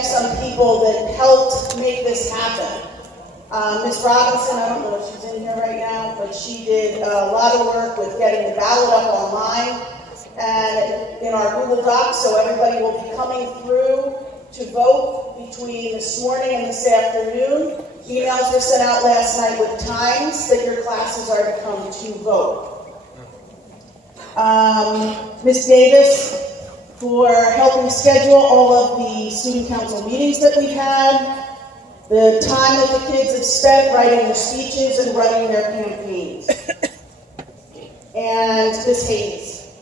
thank some people that helped make this happen. Ms. Robinson, I don't know if she's in here right now, but she did a lot of work with getting the ballot up online and in our Google Docs, so everybody will be coming through to vote between this morning and this afternoon. Emails were sent out last night with times that your classes are to come to vote. Ms. Davis, for helping schedule all of the student council meetings that we've had, the time that the kids have spent writing their speeches and running their campaigns. And Ms. Hayes.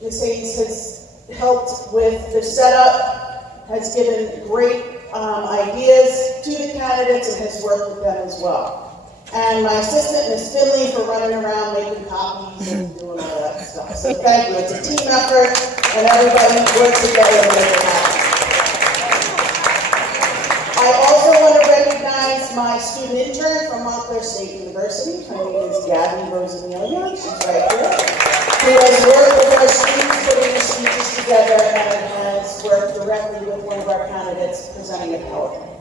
Ms. Hayes has helped with the setup, has given great ideas to the candidates, and has worked with them as well. And my assistant, Ms. Finley, for running around making copies and doing all that stuff. So thank you. It's a team effort, and everybody works together to make it happen. I also want to recognize my student intern from Montclair State University. Her name is Gabby Rosamelia. She's right here. Who has worked with our students putting the speeches together and has worked directly with one of our candidates presenting a PowerPoint.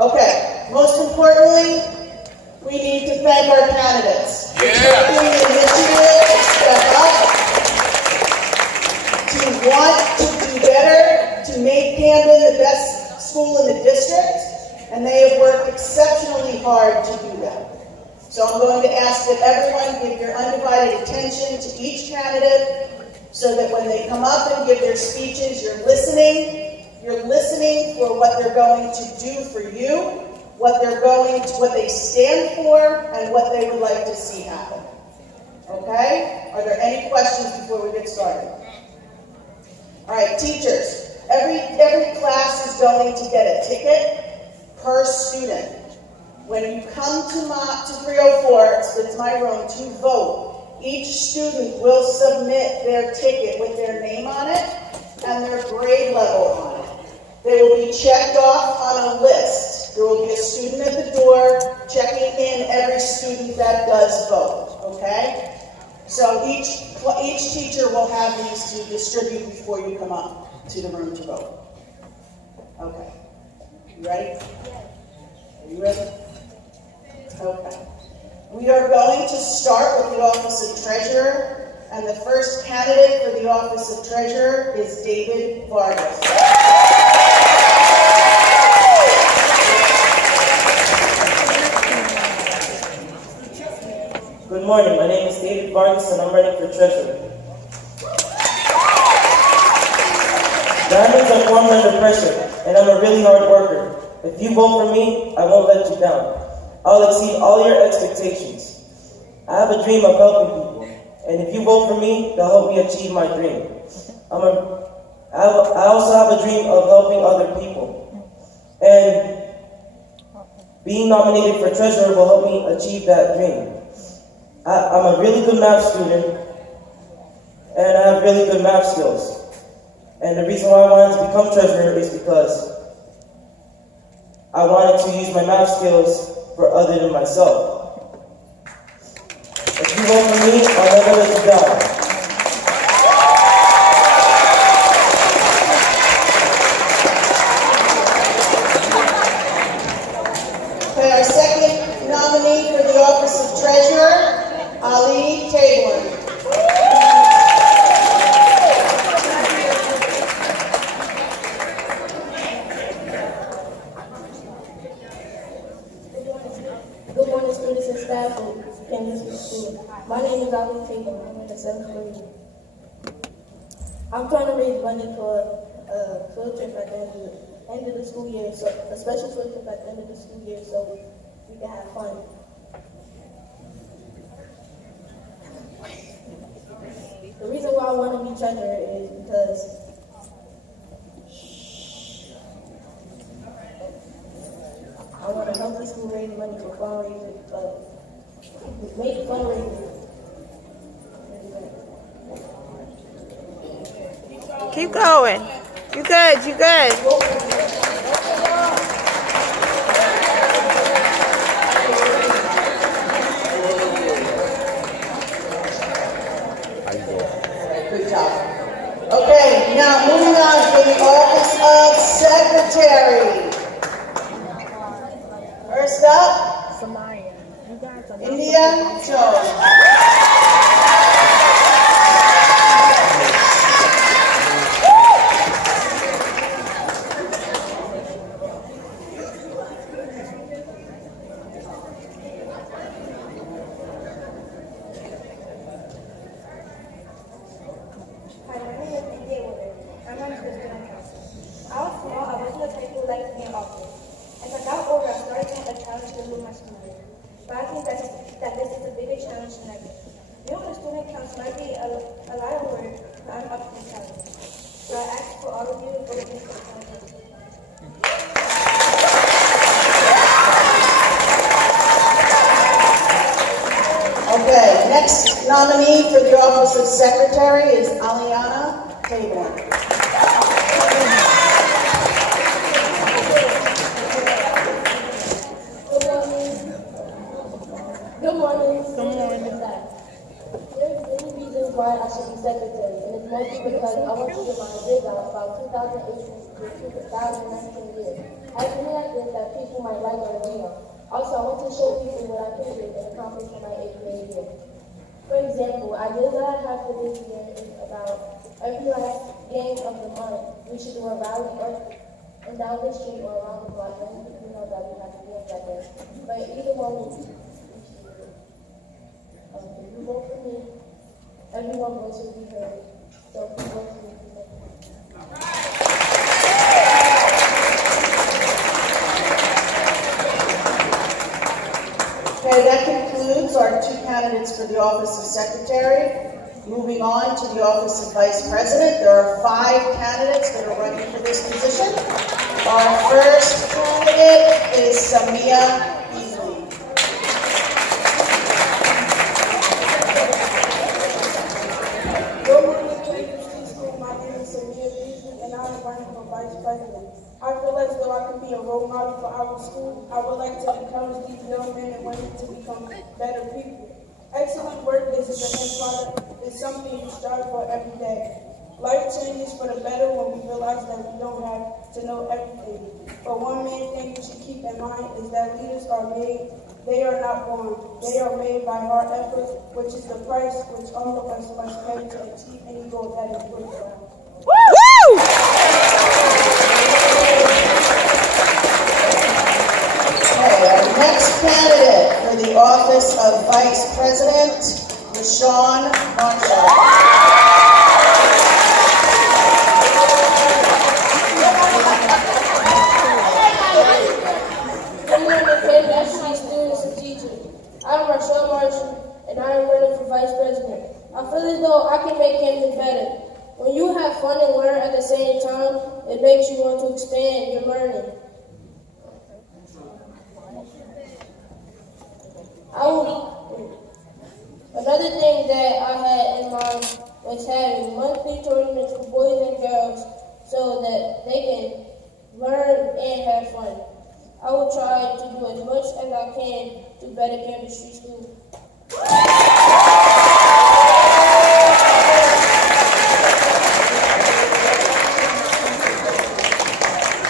Okay, most importantly, we need to thank our candidates for taking the initiative to step up, to want to do better, to make Camden the best school in the district, and they have worked exceptionally hard to do that. So I'm going to ask that everyone give your undivided attention to each candidate so that when they come up and give their speeches, you're listening for what they're going to do for you, what they stand for, and what they would like to see happen. Okay? Are there any questions before we get started? All right, teachers. Every class is going to get a ticket per student. When you come to 304, it's my room, to vote, each student will submit their ticket with their name on it and their grade level on it. They will be checked off on a list. There will be a student at the door checking in every student that does vote, okay? So each teacher will have these to distribute before you come up to the room to vote. Okay. You ready? Are you ready? Okay. We are going to start with the Office of Treasurer, and the first candidate for the Office of Treasurer is David Vargas. Good morning. My name is David Vargas, and I'm running for Treasurer. Diamonds are formed under pressure, and I'm a really hard worker. If you vote for me, I won't let you down. I'll exceed all your expectations. I have a dream of helping people, and if you vote for me, they'll help me achieve my dream. I also have a dream of helping other people, and being nominated for treasurer will help me achieve that dream. I'm a really good math student, and I have really good math skills. And the reason why I wanted to become treasurer is because I wanted to use my math skills for other than myself. If you vote for me, I'll never let you down. Okay, our second nominee for the Office of Treasurer, Ali Taylor. Good morning, students and staff of Camden School. My name is Ali Taylor. I'm in the 7th grade. I'm trying to raise money for a field trip at the end of the school year, so a special field trip at the end of the school year, so we can have fun. The reason why I want to be treasurer is because I want to help the school raise money for fundraisers, make fundraisers. Keep going. You good, you good. Good job. Okay, now moving on to the Office of Secretary. Mia Jones. Hi, my name is India Woodard. I'm on the student council. I was small, I wasn't the type who liked to be in office. As I got older, I started to have a challenge to move my school year. But I think that this is a bigger challenge than ever. Being on the student council might be a lot of work, but I'm up to the challenge. So I ask for all of you to vote me for the challenge. Okay, next nominee for the office of secretary is Aliana Taylor. Good morning. There's many reasons why I should be secretary, and it's mostly because I want to get my ideas out about 2018 to 2019 year. I feel like this that people might like or agree on. Also, I want to show people what I can do and accomplish in my 8th grade year. For example, ideas that I have for this year is about every last game of the month. We should do a rally up and down the street or around the block. Many people know that we have to be that way. But either one will be. If you vote for me, everyone's voice will be heard. So if you vote for me, Okay, that concludes our 2 candidates for the office of secretary. Moving on to the office of vice president, there are 5 candidates that are running for this position. Our first candidate is Samia Easley. Good morning, Camden School. My name is Samia Beasley, and I am running for vice president. I feel as though I can be a role model for our school. I would like to encourage these young men and women to become better people. Excellent work is an end product. It's something you strive for every day. Life changes for the better when we realize that we don't have to know everything. But one main thing you should keep in mind is that leaders are made. They are not born. They are made by hard effort, which is the price which all of us must pay to achieve any goal that is worthwhile. Okay, our next candidate for the office of vice president, LaShawn Marshall. good morning, Camden students and teachers. I'm Rachel Marshall, and I am running for vice president. I feel as though I can make Camden better. When you have fun and learn at the same time, it makes you want to expand your learning. Another thing that I had in mind was having monthly tournaments for boys and girls so that they can learn and have fun. I will try to do as much as I can to better Camden Street School.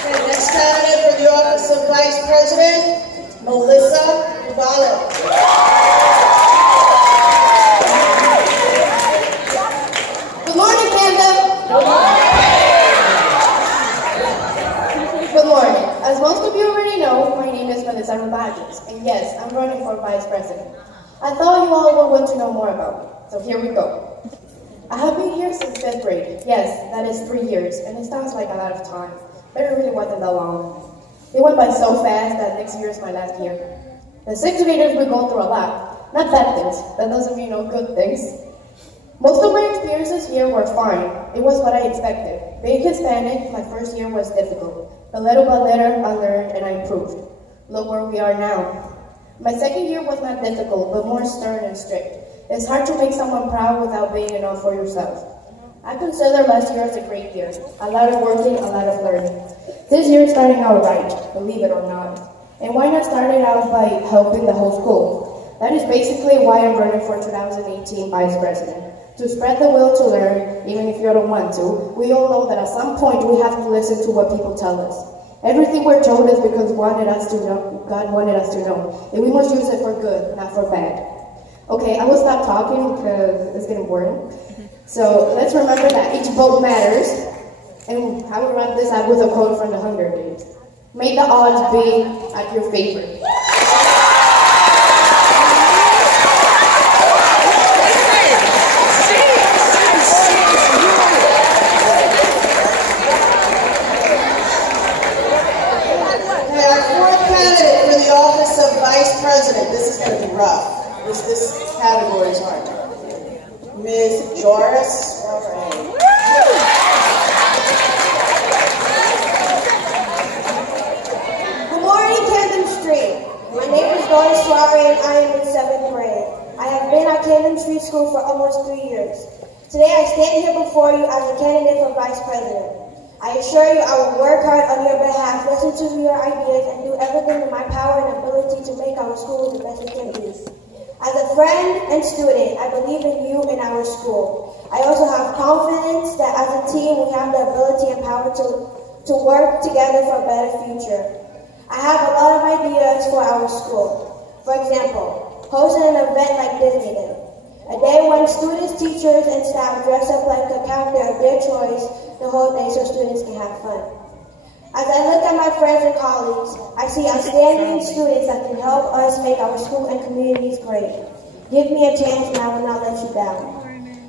Okay, next candidate for the office of vice president, Melissa Duvallo. Good morning, Camden. Good morning. As most of you already know, my name is Melissa Duvallo, and yes, I'm running for vice president. I thought you all would want to know more about me, so here we go. I have been here since 5th grade. Yes, that is 3 years, and it sounds like a lot of time, but it really wasn't that long. It went by so fast that next year is my last year. The 6th graders will go through a lot, not bad things, that doesn't mean no good things. Most of my experiences here were fine. It was what I expected. Being Hispanic, my first year was difficult, but little by little I learned and I improved. Look where we are now. My 2nd year was not difficult, but more stern and strict. It's hard to make someone proud without being enough for yourself. I consider last year as a great year. A lot of working, a lot of learning. This year is starting out right, believe it or not. And why not start it out by helping the whole school? That is basically why I'm running for 2018 Vice President. To spread the will to learn, even if you don't want to. We all know that at some point we have to listen to what people tell us. Everything we're told is because God wanted us to know, and we must use it for good, not for bad. Okay, I will stop talking because it's getting boring. So let's remember that each vote matters. And I will wrap this up with a quote from the Hunger Games. May the odds be at your favor. Office of Vice President. This is going to be rough. This category is hard. Ms. Joris. Good morning, Camden Street. My name is Doris Suarez and I am in 7th grade. I have been at Camden Street School for almost 3 years. Today I stand here before you as a candidate for Vice President. I assure you I will work hard on your behalf, listen to your ideas, and do everything in my power and ability to make our school the best it can be. As a friend and student, I believe in you and our school. I also have confidence that as a team we have the ability and power to work together for a better future. I have a lot of ideas for our school. For example, hosting an event like Disney Day. A day when students, teachers, and staff dress up like a character of their choice the whole day so students can have fun. As I look at my friends and colleagues, I see outstanding students that can help us make our school and communities great. Give me a chance and I will not let you down.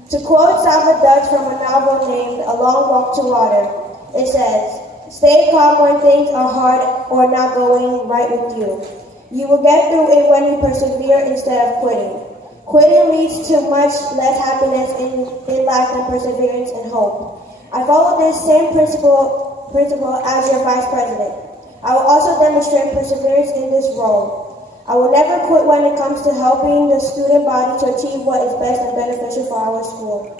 To quote Salva Dutch from a novel named A Long Walk to Water, it says, "Stay calm when things are hard or not going right with you. You will get through it when you persevere instead of quitting. Quitting leads to much less happiness in life than perseverance and hope." I follow this same principle as your Vice President. I will also demonstrate perseverance in this role. I will never quit when it comes to helping the student body to achieve what is best and beneficial for our school.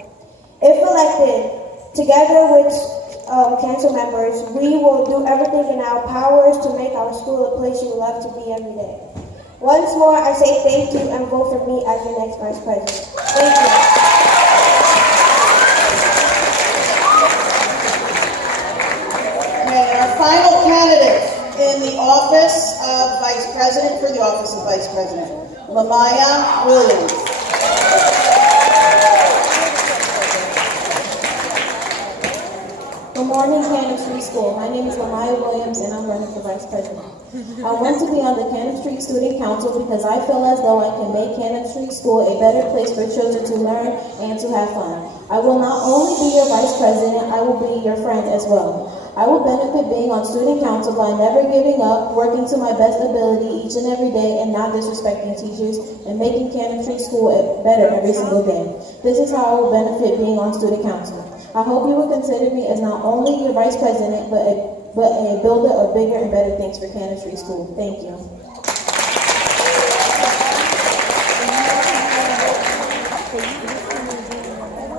If elected, together with council members, we will do everything in our powers to make our school a place you love to be every day. Once more, I say thank you and vote for me as your next Vice President. Thank you. Final candidate in the office of Vice President, for the office of Vice President, Lamaya Williams. Good morning, Camden Street School. My name is Lamaya Williams and I'm running for Vice President. I want to be on the Camden Street Student Council because I feel as though I can make Camden Street School a better place for children to learn and to have fun. I will not only be your Vice President, I will be your friend as well. I will benefit being on student council by never giving up, working to my best ability each and every day, and not disrespecting teachers, and making Camden Street School better every single day. This is how I will benefit being on student council. I hope you will consider me as not only your Vice President, but a builder of bigger and better things for Camden Street School. Thank you.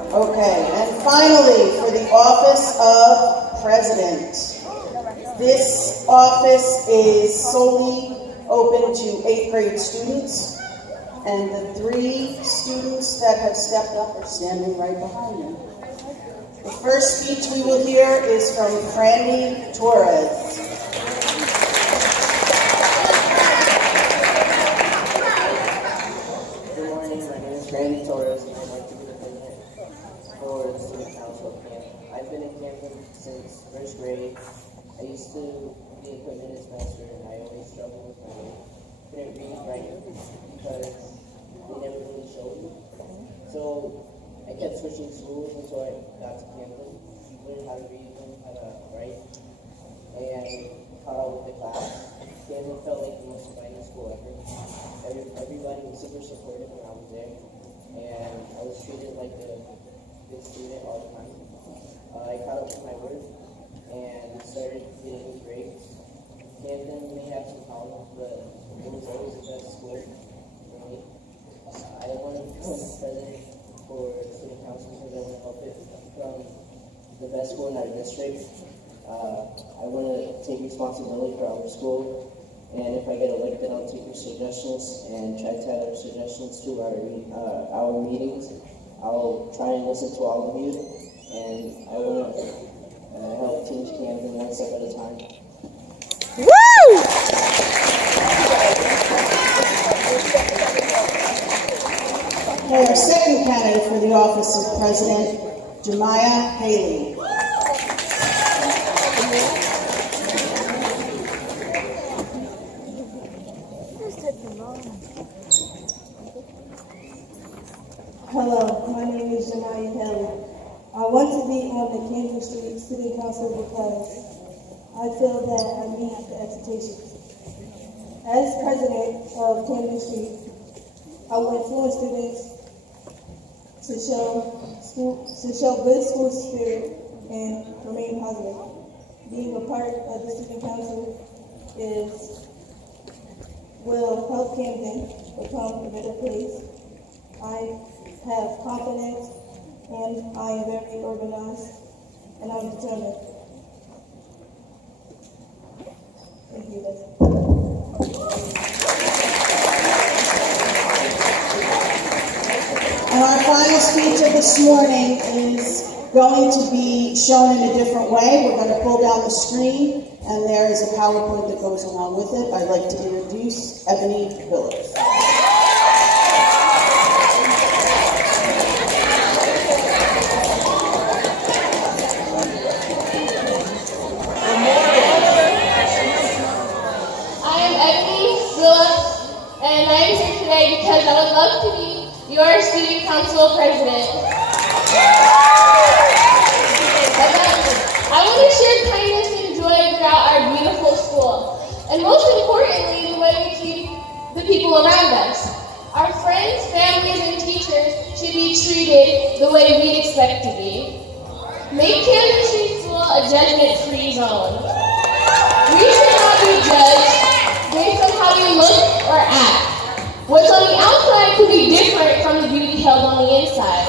Okay, and finally, for the office of President. This office is solely open to 8th grade students, and the 3 students that have stepped up are standing right behind me. The first speech we will hear is from Franny Torres. Good morning, my name is Franny Torres, and I'd like to be the president for the Student Council of Camden. I've been in Camden since 1st grade. I used to be equipment inspector, and I always struggled with my weight. Couldn't read right because they never really showed me. So I kept switching schools until I got to Camden, learned how to read, learned how to write, and caught up with the class. Camden felt like the most inviting school ever. Everybody was super supportive when I was there, and I was treated like a good student all the time. I caught up with my work and started getting good grades. Camden may have some problems, but it was always the best school for me. I want to become president for the student council because I want to help it become the best school in our district. I want to take responsibility for our school, and if I get elected, I'll take your suggestions and try to add our suggestions to our meetings. I'll try and listen to all of you, and I want to help change Camden one step at a time. Woo! office of President, Jemiah Haley. Hello, my name is Jemiah Haley. I want to be on the Camden Street Student Council because I feel that I meet the expectations. As president of Camden Street, I will influence students to show good school spirit and remain positive. Being a part of the student council will help Camden become a better place. I have confidence and I am very organized and I'm determined. Thank you guys. And our final speech of this morning is going to be shown in a different way. We're going to pull down the screen, and there is a PowerPoint that goes along with it. I'd like to introduce Ebony Phillips. I am Ebony Phillips, and I am here today because I would love to be your student council president. I want to share kindness and joy throughout our beautiful school, and most importantly, the way we treat the people around us. Our friends, families, and teachers should be treated the way we expect to be. Make Camden Street School a judgment-free zone. We should not be judged based on how we look or act. What's on the outside could be different from the beauty held on the inside.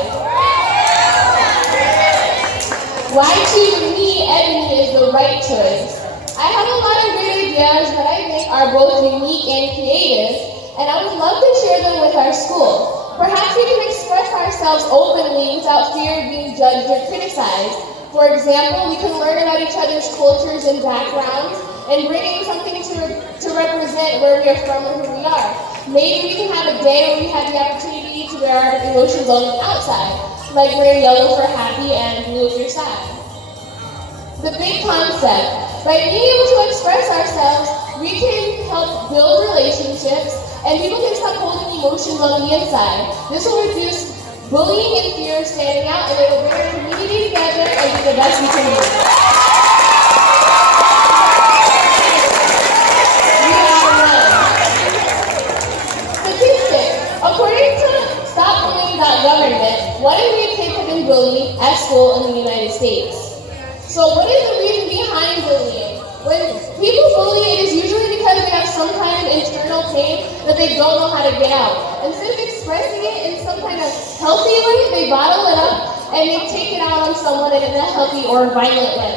Why choosing me, Ebony, is the right choice. I have a lot of great ideas that I think are both unique and creative, and I would love to share them with our school. Perhaps we can express ourselves openly without fear of being judged or criticized. For example, we can learn about each other's cultures and backgrounds and bring in something to represent where we are from and who we are. Maybe we can have a day where we have the opportunity to wear our emotions on the outside, like wearing yellow for happy and blue if you're sad. The big concept. By being able to express ourselves, we can help build relationships, and people can stop holding emotions on the inside. This will reduce bullying and fear of standing out, and it will bring our community together and be the best we can be. According to StopBullying.government, 1 in 3 kids have been bullied at school in the United States. So what is the reason behind bullying? When people bully, it is usually because they have some kind of internal pain that they don't know how to get out. Instead of expressing it in some kind of healthy way, they bottle it up and they take it out on someone in an unhealthy or violent way.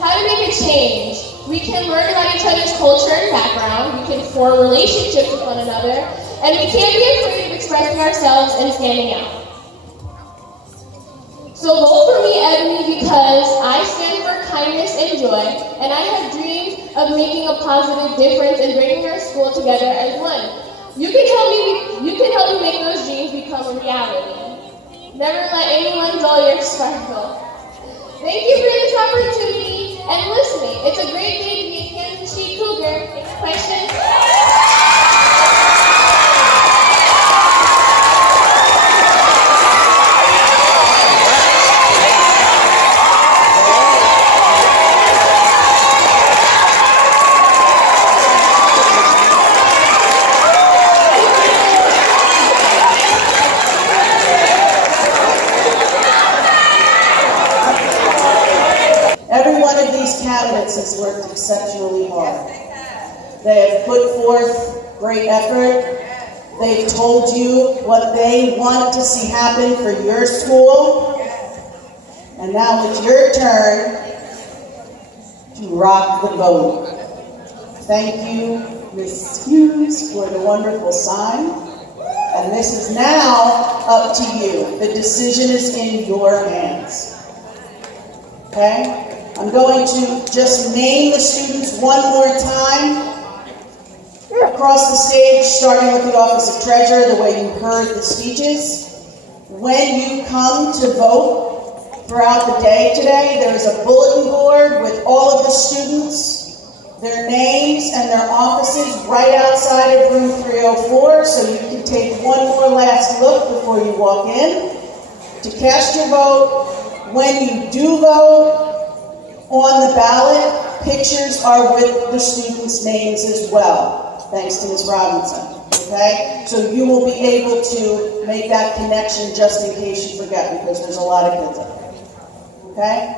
How to make a change? We can learn about each other's culture and background, we can form relationships with one another, and we can't be afraid of expressing ourselves and standing out. So vote for me, Ebony, because I stand for kindness and joy, and I have dreams of making a positive difference and bringing our school together as one. You can help me make those dreams become a reality. Never let anyone dull your sparkle. Thank you for this opportunity and listening. It's a great day to be a Camden Street Cougar. Any questions? Every one of these candidates has worked exceptionally hard. They have put forth great effort. They've told you what they want to see happen for your school. And now it's your turn to rock the boat. Thank you, Ms. Hughes, for the wonderful sign. And this is now up to you. The decision is in your hands. Okay? I'm going to just name the students one more time. Across the stage, starting with the Office of Treasurer, the way you heard the speeches. when you come to vote throughout the day today, there is a bulletin board with all of the students, their names and their offices right outside of room 304, so you can take one more last look before you walk in to cast your vote. When you do vote, on the ballot, pictures are with the students' names as well, thanks to Ms. Robinson, okay? So you will be able to make that connection just in case you forget, because there's a lot of kids up there, okay?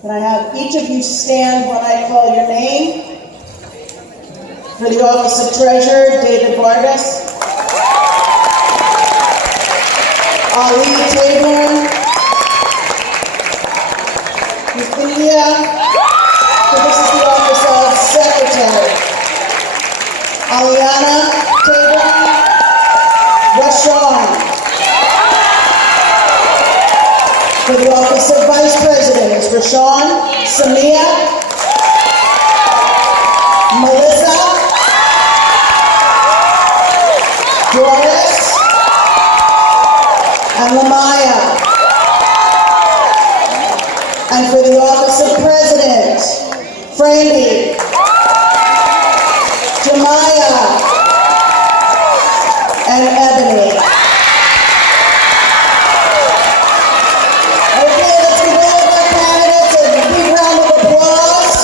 Can I have each of you stand when I call your name? For the Office of Treasurer, David Vargas. Ali Taborn. India, so this is the Office of Secretary. Aliana Taborn. Rashawn. For the Office of Vice President is Rashawn, Samia, Melissa, Doris, and Lamaya. And for the Office of President, Frandy, Jemiah, and Ebony. Okay, let's give all of our candidates a big round of applause.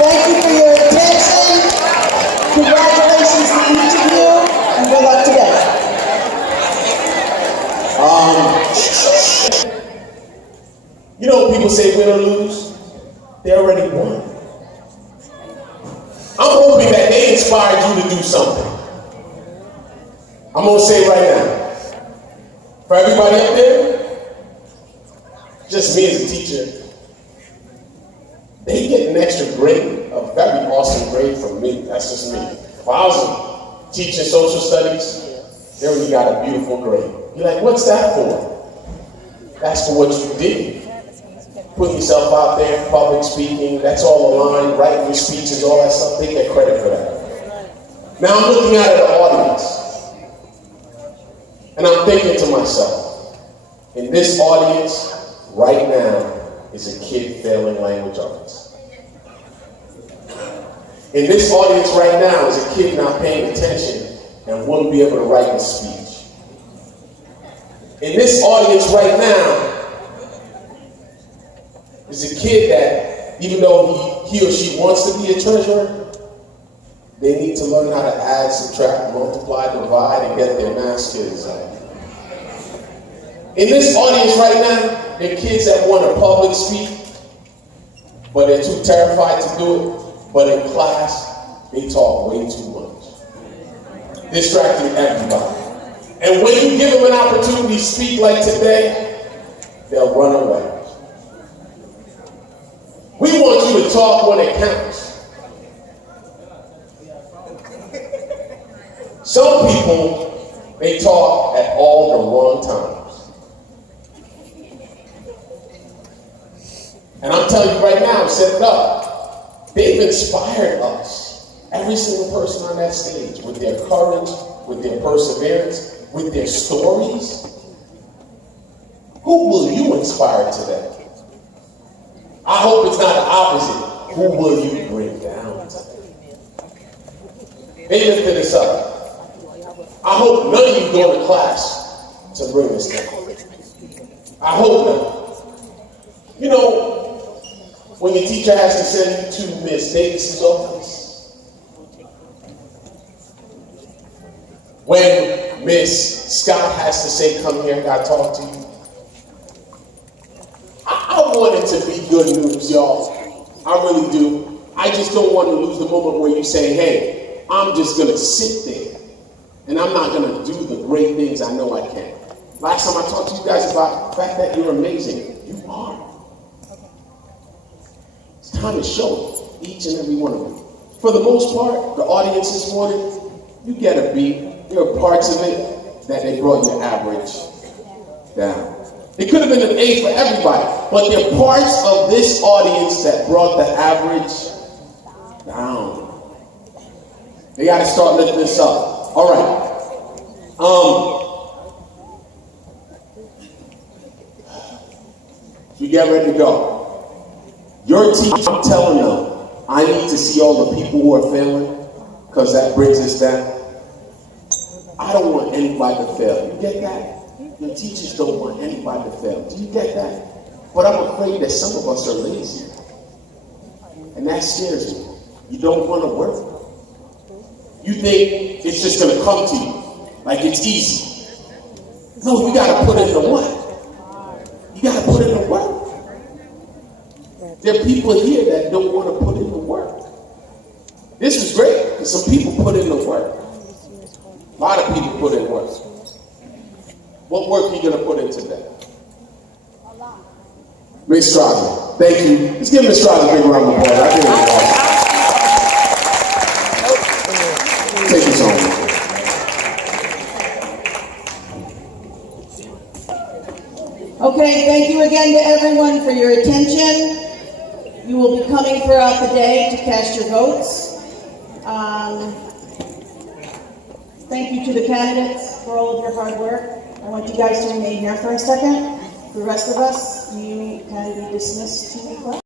Thank you for your attention. Congratulations to each of you, and good luck today. You know, people say win or lose, they already won. I'm hoping that they inspired you to do something. I'm going to say it right now. For everybody up there, just me as a teacher, they get an extra grade, a very awesome grade from me. That's just me. If I was teaching social studies, they already got a beautiful grade. You're like, what's that for? That's for what you did. Putting yourself out there, public speaking, that's all aligned, writing your speeches, all that stuff, they get credit for that. Now I'm looking out at the audience, and I'm thinking to myself, in this audience, right now, is a kid failing language arts. In this audience right now is a kid not paying attention and wouldn't be able to write a speech. In this audience right now, is a kid that, even though he or she wants to be a treasurer, they need to learn how to add, subtract, multiply, divide, and get their math skills out. In this audience right now, there are kids that want to public speak, but they're too terrified to do it. But in class, they talk way too much, distracting everybody. And when you give them an opportunity to speak like today, they'll run away. We want you to talk when it counts. Some people, they talk at all the wrong times. And I'm telling you right now, set it up. They've inspired us. Every single person on that stage, with their courage, with their perseverance, with their stories. Who will you inspire today? I hope it's not the opposite. Who will you bring down today? They lifted us up. I hope none of you go to class to bring us down. I hope not. You know, when your teacher has to send you to Miss Davis's office, when Miss Scott has to say, come here, I gotta talk to you. I want it to be good news, y'all. I really do. I just don't want to lose the moment where you say, hey, I'm just going to sit there and I'm not going to do the great things I know I can. Last time I talked to you guys about the fact that you're amazing. You are. It's time to show it, each and every one of you. For the most part, the audience this morning, you get a B. There are parts of it that they brought your average down. It could have been an A for everybody, but there are parts of this audience that brought the average down. They got to start lifting this up. All right. as we get ready to go, your teacher, I'm telling them, I need to see all the people who are failing, because that brings us down. I don't want anybody to fail. You get that? Your teachers don't want anybody to fail. Do you get that? But I'm afraid that some of us are lazy. And that scares me. You don't want to work. You think it's just going to come to you like it's easy. No, you got to put in the work. You got to put in the work. There are people here that don't want to put in the work. This is great because some people put in the work. A lot of people put in work. What work are you going to put in today? Miss Strasser, thank you. Let's give Miss Strasser a big round of applause. I think it's awesome. Take this home. Okay, thank you again to everyone for your attention. You will be coming throughout the day to cast your votes. Thank you to the candidates for all of your hard work. I want you guys to remain here for a second. The rest of us, you can be dismissed to the class.